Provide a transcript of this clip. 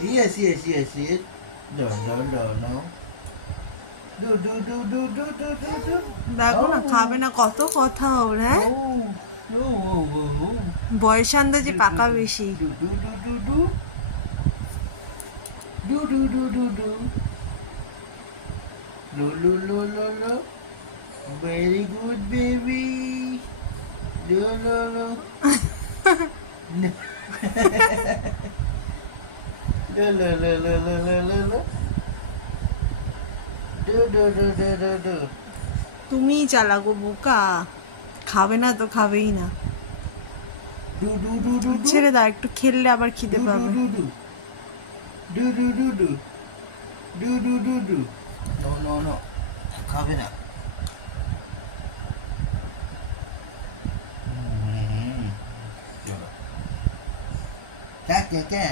Yes, yes, yes, yes. No, no, no, no. Do, do, do, do, do, do, do, do. দেখো না, Oh, খাবে না, কত কথা ওর, হ্যাঁ। oh, oh, oh, oh, oh. বয়স আন্দাজে Do, do, পাকা do, বেশি। do, do, do, do, do. Do, do, do, do, do. Lo, lo, lo, lo, lo. Very good, baby. Lo, lo, lo. No. Lo, lo, lo, lo, lo, lo, lo, lo. Do, do, do, do, do, do. তুমিই চালাগো বোকা, খাবে না তো খাবেই না। Do, do, do, do, do. ছেড়ে দাও, একটু খেললে আবার খিদে Do, do, পাবে। do, do. Do, do, do, do. Do, do, do, do. No, no, no. খাবে না। চলো। কে কে